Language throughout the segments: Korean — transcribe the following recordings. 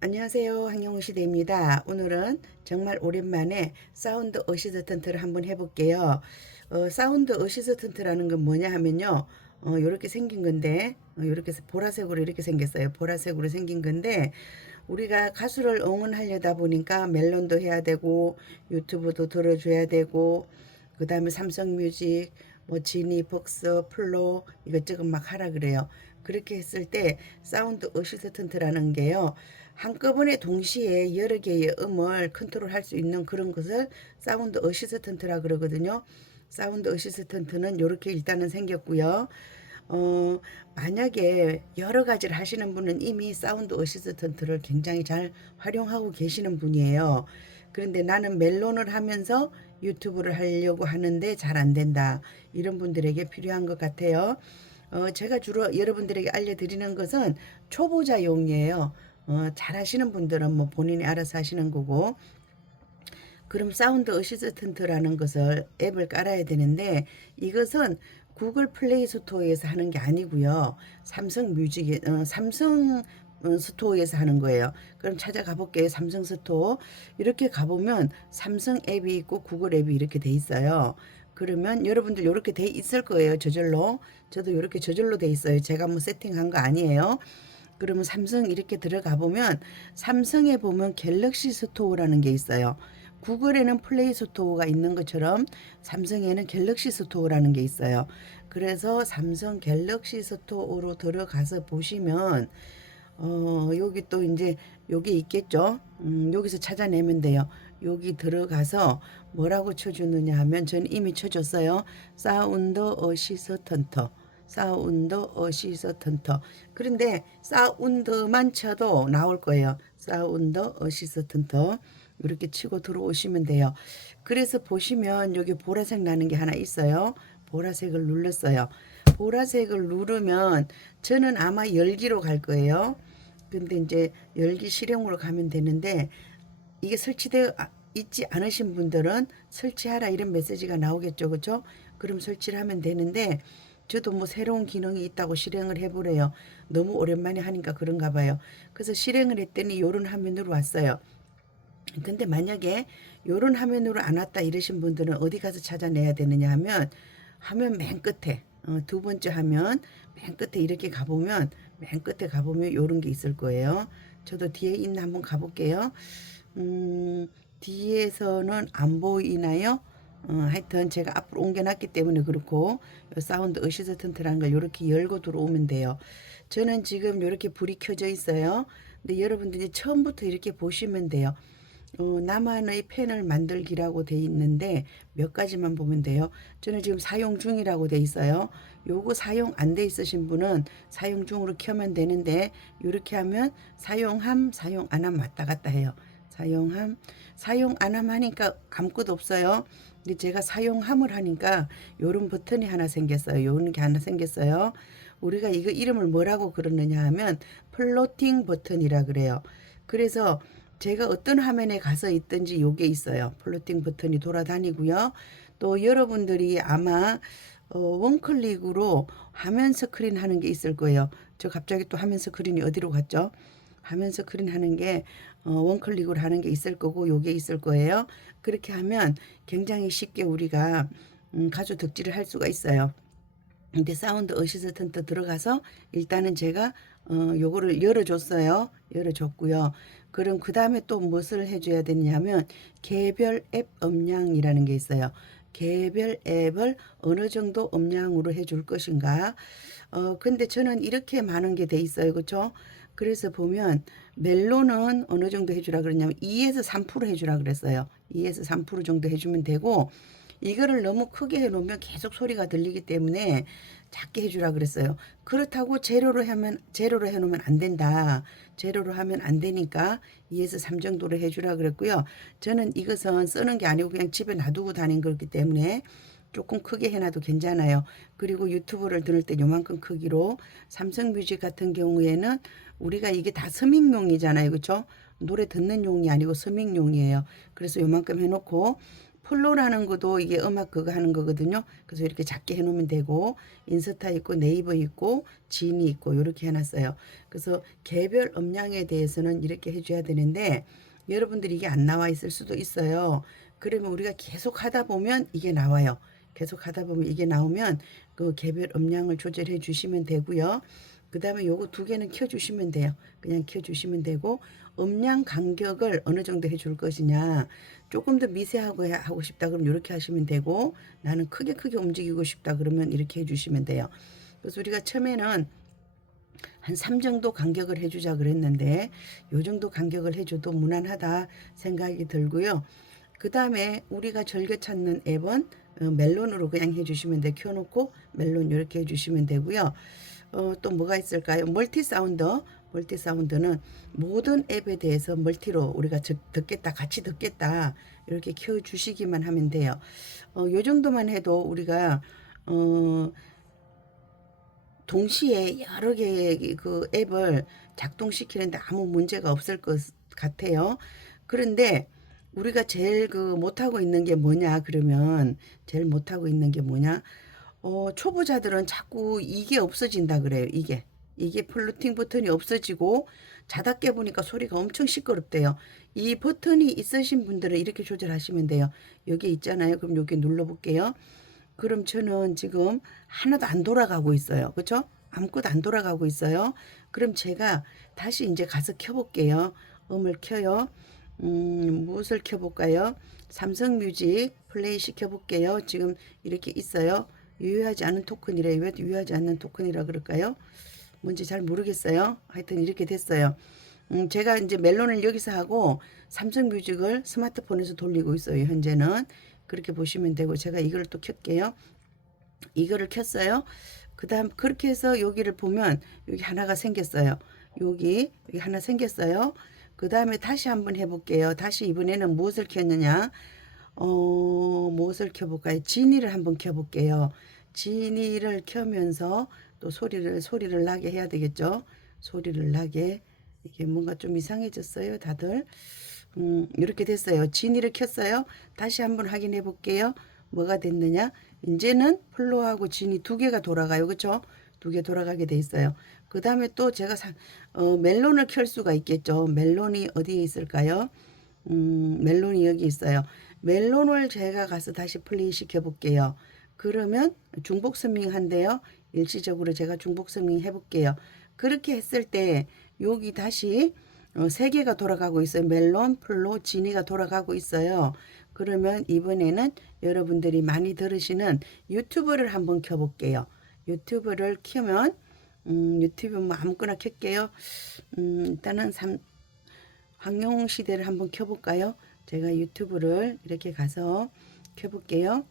안녕하세요. 황영우 시대입니다. 오늘은 정말 오랜만에 사운드 어시스턴트를 한번 해볼게요. 사운드 어시스턴트라는 건 뭐냐 하면요. 요렇게 생긴 건데, 요렇게 보라색으로 이렇게 생겼어요. 보라색으로 생긴 건데, 우리가 가수를 응원하려다 보니까 멜론도 해야 되고, 유튜브도 들어줘야 되고, 그 다음에 삼성뮤직, 뭐 지니, 벅스, 플로 이것저것 막 하라 그래요. 그렇게 했을 때 사운드 어시스턴트라는 게요. 한꺼번에 동시에 여러 개의 음을 컨트롤할 수 있는 그런 것을 사운드 어시스턴트라 그러거든요. 사운드 어시스턴트는 이렇게 일단은 생겼고요. 만약에 여러 가지를 하시는 분은 이미 사운드 어시스턴트를 굉장히 잘 활용하고 계시는 분이에요. 그런데 나는 멜론을 하면서 유튜브를 하려고 하는데 잘 안 된다. 이런 분들에게 필요한 것 같아요. 제가 주로 여러분들에게 알려드리는 것은 초보자용이에요. 잘 하시는 분들은 뭐 본인이 알아서 하시는 거고, 그럼 사운드 어시스턴트라는 것을 앱을 깔아야 되는데 이것은 구글 플레이 스토어에서 하는 게 아니고요. 삼성 스토어에서 하는 거예요. 그럼 찾아가 볼게요. 삼성 스토어. 이렇게 가보면 삼성 앱이 있고 구글 앱이 이렇게 돼 있어요. 그러면 여러분들 이렇게 돼 있을 거예요. 저절로. 저도 이렇게 저절로 돼 있어요. 제가 뭐 세팅한 거 아니에요. 그러면 삼성 이렇게 들어가 보면 삼성에 보면 갤럭시 스토어라는 게 있어요. 구글에는 플레이 스토어가 있는 것처럼 삼성에는 갤럭시 스토어라는 게 있어요. 그래서 삼성 갤럭시 스토어로 들어가서 보시면 여기 또 이제 여기 있겠죠. 여기서 찾아내면 돼요. 여기 들어가서 뭐라고 쳐주느냐 하면 전 이미 쳐줬어요. 사운드 어시스턴트. 사운드 어시스턴트. 그런데 사운드만 쳐도 나올 거예요. 사운드 어시스턴트. 이렇게 치고 들어오시면 돼요. 그래서 보시면 여기 보라색 나는 게 하나 있어요. 보라색을 눌렀어요. 보라색을 누르면 저는 아마 열기로 갈 거예요. 근데 이제 열기 실행으로 가면 되는데 이게 설치되어 있지 않으신 분들은 설치하라 이런 메시지가 나오겠죠. 그렇죠? 그럼 설치를 하면 되는데 저도 뭐 새로운 기능이 있다고 실행을 해보래요. 너무 오랜만에 하니까 그런가 봐요. 그래서 실행을 했더니 요런 화면으로 왔어요. 근데 만약에 요런 화면으로 안 왔다 이러신 분들은 어디 가서 찾아내야 되느냐 하면 화면 맨 끝에 두 번째 화면 맨 끝에 이렇게 가보면 맨 끝에 가보면 요런 게 있을 거예요. 저도 뒤에 있나 한번 가볼게요. 뒤에서는 안 보이나요? 하여튼 제가 앞으로 옮겨놨기 때문에 그렇고 사운드 어시스턴트라는 걸 이렇게 열고 들어오면 돼요. 저는 지금 이렇게 불이 켜져 있어요. 근데 여러분들이 처음부터 이렇게 보시면 돼요. 나만의 펜을 만들기라고 돼 있는데 몇 가지만 보면 돼요. 저는 지금 사용 중이라고 돼 있어요. 요거 사용 안 돼 있으신 분은 사용 중으로 켜면 되는데 이렇게 하면 사용함 사용 안 함 왔다 갔다 해요. 사용함 사용 안 함 하니까 아무것도 없어요. 근데 제가 사용함을 하니까 요런 버튼이 하나 생겼어요. 요런 게 하나 생겼어요. 우리가 이거 이름을 뭐라고 그러느냐 하면 플로팅 버튼이라 그래요. 그래서 제가 어떤 화면에 가서 있든지 요게 있어요. 플로팅 버튼이 돌아다니고요. 또 여러분들이 아마 원클릭으로 화면 스크린 하는 게 있을 거예요. 저 갑자기 또 화면 스크린이 어디로 갔죠? 화면 스크린 하는 게 원클릭으로 하는 게 있을 거고 요게 있을 거예요. 그렇게 하면 굉장히 쉽게 우리가 가수 덕질을 할 수가 있어요. 근데 사운드 어시스턴트 들어가서 일단은 제가 요거를 열어줬어요. 열어줬고요. 그럼 그 다음에 또 무엇을 해줘야 되냐면 개별 앱 음량이라는 게 있어요. 개별 앱을 어느 정도 음량으로 해줄 것인가. 근데 저는 이렇게 많은 게 돼 있어요. 그렇죠? 그래서 보면 멜론은 어느 정도 해주라 그러냐면 2에서 3% 해주라 그랬어요. 2에서 3% 정도 해주면 되고 이거를 너무 크게 해놓으면 계속 소리가 들리기 때문에 작게 해주라 그랬어요. 그렇다고 제로로 해놓으면 안 된다. 제로로 하면 안 되니까 2에서 3 정도로 해주라 그랬고요. 저는 이것은 쓰는 게 아니고 그냥 집에 놔두고 다닌 거기 때문에 조금 크게 해놔도 괜찮아요. 그리고 유튜브를 들을 때 요만큼 크기로 삼성뮤직 같은 경우에는 우리가 이게 다 서밍용이잖아요. 그렇죠? 노래 듣는 용이 아니고 서밍용이에요. 그래서 요만큼 해놓고 플로라는 것도 이게 음악 그거 하는 거거든요. 그래서 이렇게 작게 해놓으면 되고, 인스타 있고 네이버 있고 진이 있고 이렇게 해놨어요. 그래서 개별 음량에 대해서는 이렇게 해줘야 되는데 여러분들이 이게 안 나와 있을 수도 있어요. 그러면 우리가 계속 하다 보면 이게 나와요. 계속 하다 보면 이게 나오면 그 개별 음량을 조절해 주시면 되고요. 그 다음에 요거 두 개는 켜주시면 돼요. 그냥 켜주시면 되고, 음량 간격을 어느 정도 해줄 것이냐, 조금 더 미세하고 하고 싶다 그러면 이렇게 하시면 되고, 나는 크게 움직이고 싶다 그러면 이렇게 해주시면 돼요. 그래서 우리가 처음에는 한 3 정도 간격을 해주자 그랬는데 요 정도 간격을 해줘도 무난하다 생각이 들고요. 그 다음에 우리가 즐겨 찾는 앱은 멜론으로 그냥 해주시면 돼. 켜놓고 멜론 이렇게 해주시면 되고요. 또 뭐가 있을까요? 멀티 사운드. 멀티 사운드는 모든 앱에 대해서 멀티로 우리가 듣겠다, 같이 듣겠다 이렇게 켜주시기만 하면 돼요. 요 정도만 해도 우리가 동시에 여러 개의 그 앱을 작동시키는데 아무 문제가 없을 것 같아요. 그런데 우리가 제일 그 못하고 있는 게 뭐냐 그러면 제일 못하고 있는 게 뭐냐, 초보자들은 자꾸 이게 없어진다 그래요. 이게 플루팅 버튼이 없어지고 자다 깨보니까 소리가 엄청 시끄럽대요. 이 버튼이 있으신 분들은 이렇게 조절하시면 돼요. 여기 있잖아요. 그럼 여기 눌러볼게요. 그럼 저는 지금 하나도 안 돌아가고 있어요. 그렇죠? 아무것도 안 돌아가고 있어요. 그럼 제가 다시 이제 가서 켜볼게요. 음을 켜요. 무엇을 켜볼까요? 삼성 뮤직 플레이 시켜볼게요. 지금 이렇게 있어요. 유효하지 않은 토큰이래. 왜 유효하지 않는 토큰이라 그럴까요? 뭔지 잘 모르겠어요. 하여튼 이렇게 됐어요. 제가 이제 멜론을 여기서 하고 삼성 뮤직을 스마트폰에서 돌리고 있어요. 현재는. 그렇게 보시면 되고, 제가 이걸 또 켤게요. 이거를 켰어요. 그 다음 그렇게 해서 여기를 보면 여기 하나가 생겼어요. 여기 하나 생겼어요. 그 다음에 다시 한번 해볼게요. 다시 이번에는 무엇을 켰느냐, 무엇을 켜볼까요? 지니를 한번 켜볼게요. 지니를 켜면서 또 소리를 나게 해야 되겠죠. 소리를 나게. 이게 뭔가 좀 이상해졌어요, 다들. 이렇게 됐어요. 지니를 켰어요. 다시 한번 확인해 볼게요. 뭐가 됐느냐? 이제는 플로하고 지니 두 개가 돌아가요. 그렇죠? 두 개 돌아가게 돼 있어요. 그 다음에 또 제가 멜론을 켤 수가 있겠죠. 멜론이 어디에 있을까요? 멜론이 여기 있어요. 멜론을 제가 가서 다시 플레이 시켜 볼게요. 그러면 중복 서밍 한대요. 일시적으로 제가 중복 서밍 해볼게요. 그렇게 했을 때 여기 다시 세 개가 돌아가고 있어요. 멜론, 플로, 지니가 돌아가고 있어요. 그러면 이번에는 여러분들이 많이 들으시는 유튜브를 한번 켜볼게요. 유튜브를 켜면 유튜브 뭐 아무거나 켤게요. 일단은 황룡시대를 한번 켜볼까요? 제가 유튜브를 이렇게 가서 켜볼게요.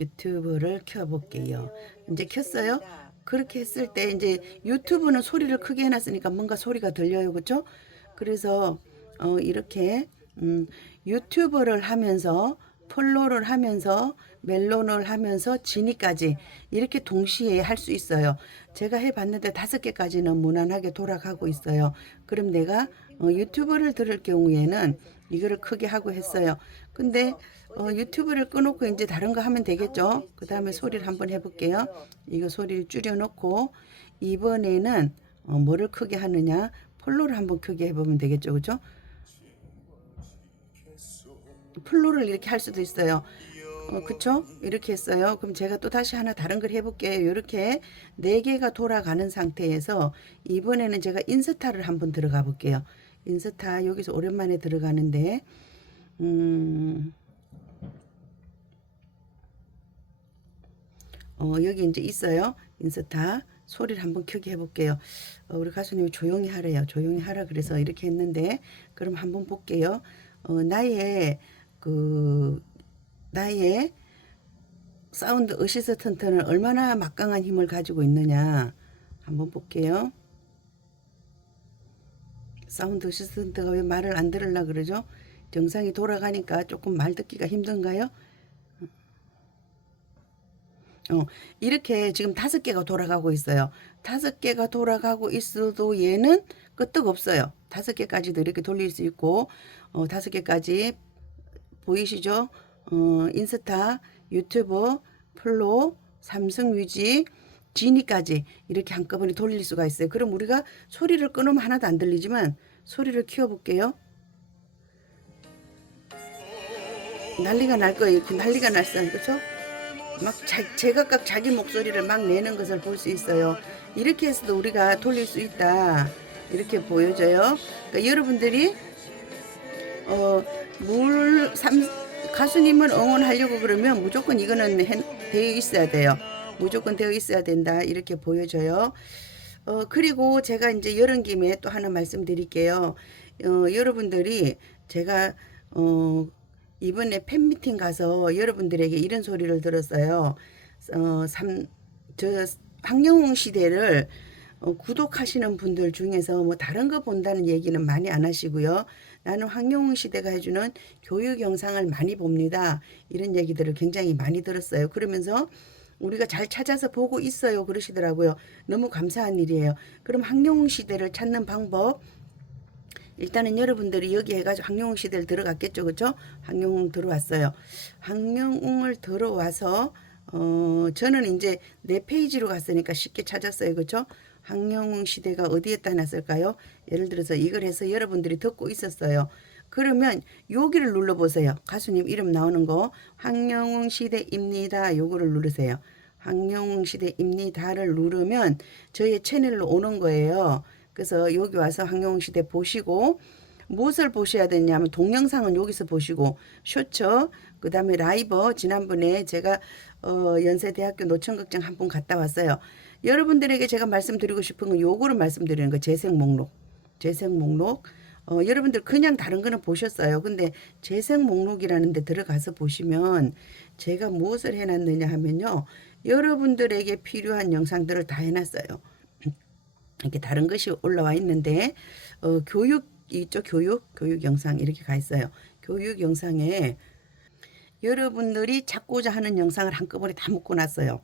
유튜브를 켜볼게요. 이제 켰어요. 그렇게 했을 때 이제 유튜브는 소리를 크게 해놨으니까 뭔가 소리가 들려요. 그렇죠? 그래서 이렇게 유튜브를 하면서 폴로를 하면서 멜론을 하면서 지니까지 이렇게 동시에 할 수 있어요. 제가 해봤는데 5개까지는 무난하게 돌아가고 있어요. 그럼 내가 유튜브를 들을 경우에는 이거를 크게 하고 했어요. 근데 유튜브를 끊고 이제 다른 거 하면 되겠죠. 그 다음에 소리를 한번 해볼게요. 이거 소리를 줄여놓고 이번에는 뭐를 크게 하느냐, 폴로를 한번 크게 해보면 되겠죠. 그죠? 플로를 이렇게 할 수도 있어요. 그쵸? 이렇게 했어요. 그럼 제가 또 다시 하나 다른 걸 해볼게요. 이렇게 4개가 돌아가는 상태에서 이번에는 제가 인스타를 한번 들어가 볼게요. 인스타 여기서 오랜만에 들어가는데 여기 이제 있어요. 인스타 소리를 한번 켜게 해볼게요. 우리 가수님이 조용히 하래요. 조용히 하라 그래서 이렇게 했는데, 그럼 한번 볼게요. 나의 사운드 어시스턴트는 얼마나 막강한 힘을 가지고 있느냐 한번 볼게요. 사운드 어시스턴트가 왜 말을 안 들으려 그러죠? 정상이 돌아가니까 조금 말 듣기가 힘든가요? 이렇게 지금 5개가 돌아가고 있어요. 5개가 돌아가고 있어도 얘는 끄떡 없어요. 5개까지도 이렇게 돌릴 수 있고, 5개까지 보이시죠? 인스타, 유튜브, 플로, 삼성 뮤직, 지니까지 이렇게 한꺼번에 돌릴 수가 있어요. 그럼 우리가 소리를 끊으면 하나도 안 들리지만 소리를 키워볼게요. 난리가 날 거예요. 이렇게 난리가 났어요. 그렇죠? 막 제각각 자기 목소리를 막 내는 것을 볼 수 있어요. 이렇게 해서도 우리가 돌릴 수 있다. 이렇게 보여져요. 그러니까 여러분들이 어, 물 가수님을 응원하려고 그러면 무조건 이거는 되어 있어야 돼요. 무조건 되어 있어야 된다. 이렇게 보여져요. 그리고 제가 이제 여름 김에 또 하나 말씀드릴게요. 여러분들이 제가 이번에 팬미팅 가서 여러분들에게 이런 소리를 들었어요. 어, 저 황영웅 시대를 구독하시는 분들 중에서 뭐 다른 거 본다는 얘기는 많이 안 하시고요. 나는 황영웅 시대가 해주는 교육 영상을 많이 봅니다. 이런 얘기들을 굉장히 많이 들었어요. 그러면서 우리가 잘 찾아서 보고 있어요. 그러시더라고요. 너무 감사한 일이에요. 그럼 황영웅 시대를 찾는 방법, 일단은 여러분들이 여기 해가지고 황영웅 시대를 들어갔겠죠. 그죠? 황영웅 들어왔어요. 황영웅을 들어와서 저는 이제 내 페이지로 갔으니까 쉽게 찾았어요. 그죠? 황영웅 시대가 어디에다 놨을까요? 예를 들어서 이걸 해서 여러분들이 듣고 있었어요. 그러면 여기를 눌러보세요. 가수님 이름 나오는 거 황영웅 시대입니다. 요거를 누르세요. 황영웅 시대입니다를 누르면 저의 채널로 오는 거예요. 그래서 여기 와서 황영웅 시대 보시고 무엇을 보셔야 되냐면 동영상은 여기서 보시고 쇼츠 그 다음에 라이브 지난번에 제가 연세대학교 노천극장 한 번 갔다 왔어요. 여러분들에게 제가 말씀드리고 싶은 건 요거를 말씀드리는 거 재생 목록 재생 목록 여러분들 그냥 다른 거는 보셨어요. 근데 재생 목록이라는 데 들어가서 보시면 제가 무엇을 해놨느냐 하면요. 여러분들에게 필요한 영상들을 다 해놨어요. 이렇게 다른 것이 올라와 있는데 교육 있죠. 교육 영상 이렇게 가 있어요. 교육 영상에 여러분들이 찾고자 하는 영상을 한꺼번에 다 묶어 놨어요.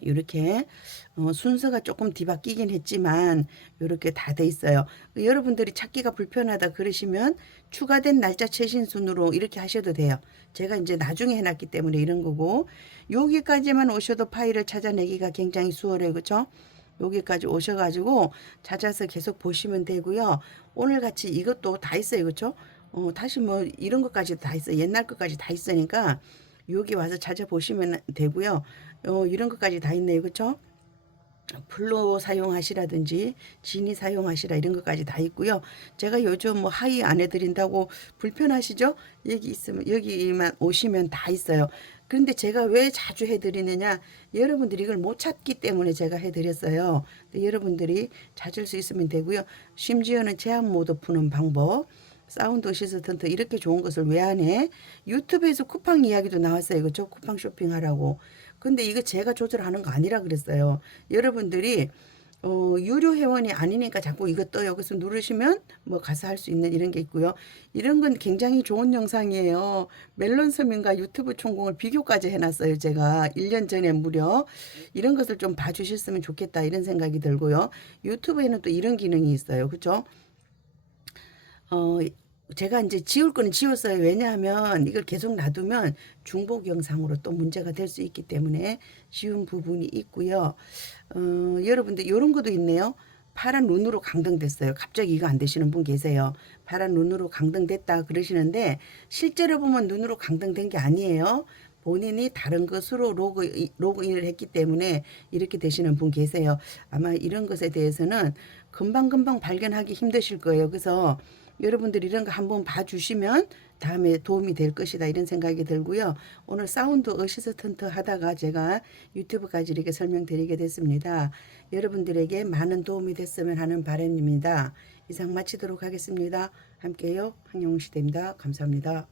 이렇게 순서가 조금 뒤바뀌긴 했지만 이렇게 다 돼 있어요. 여러분들이 찾기가 불편하다 그러시면 추가된 날짜 최신 순으로 이렇게 하셔도 돼요. 제가 이제 나중에 해놨기 때문에 이런 거고 여기까지만 오셔도 파일을 찾아내기가 굉장히 수월해요. 그렇죠? 여기까지 오셔가지고 찾아서 계속 보시면 되고요. 오늘 같이 이것도 다 있어요. 그렇죠? 다시 뭐 이런 것까지 다 있어요. 옛날 것까지 다 있으니까 여기 와서 찾아보시면 되고요. 이런 것까지 다 있네요. 그렇죠? 플로 사용하시라든지 지니 사용하시라 이런 것까지 다 있고요. 제가 요즘 뭐 하이 안 해드린다고 불편하시죠? 여기 있으면 여기만 오시면 다 있어요. 그런데 제가 왜 자주 해드리느냐? 여러분들이 이걸 못 찾기 때문에 제가 해드렸어요. 여러분들이 찾을 수 있으면 되고요. 심지어는 제한 모드 푸는 방법. 사운드 어시스턴트 이렇게 좋은 것을 왜 안 해? 유튜브에서 쿠팡 이야기도 나왔어요. 그죠? 쿠팡 쇼핑하라고. 근데 이거 제가 조절하는 거 아니라 그랬어요. 여러분들이 유료 회원이 아니니까 자꾸 이거 떠요. 그래서 누르시면 뭐 가서 할 수 있는 이런 게 있고요. 이런 건 굉장히 좋은 영상이에요. 멜론 서민과 유튜브 총공을 비교까지 해놨어요. 제가 1년 전에 무려 이런 것을 좀 봐주셨으면 좋겠다 이런 생각이 들고요. 유튜브에는 또 이런 기능이 있어요. 그죠? 어, 제가 이제 지울 거는 지웠어요. 왜냐하면 이걸 계속 놔두면 중복 영상으로 또 문제가 될 수 있기 때문에 지운 부분이 있고요. 여러분들 이런 것도 있네요. 파란 눈으로 강등됐어요. 갑자기 이거 안 되시는 분 계세요. 파란 눈으로 강등됐다 그러시는데 실제로 보면 눈으로 강등된 게 아니에요. 본인이 다른 것으로 로그인을 했기 때문에 이렇게 되시는 분 계세요. 아마 이런 것에 대해서는 금방금방 발견하기 힘드실 거예요. 그래서 여러분들이 이런 거 한번 봐주시면 다음에 도움이 될 것이다 이런 생각이 들고요. 오늘 사운드 어시스턴트 하다가 제가 유튜브까지 이렇게 설명드리게 됐습니다. 여러분들에게 많은 도움이 됐으면 하는 바람입니다. 이상 마치도록 하겠습니다. 함께요. 황영웅 시대입니다. 감사합니다.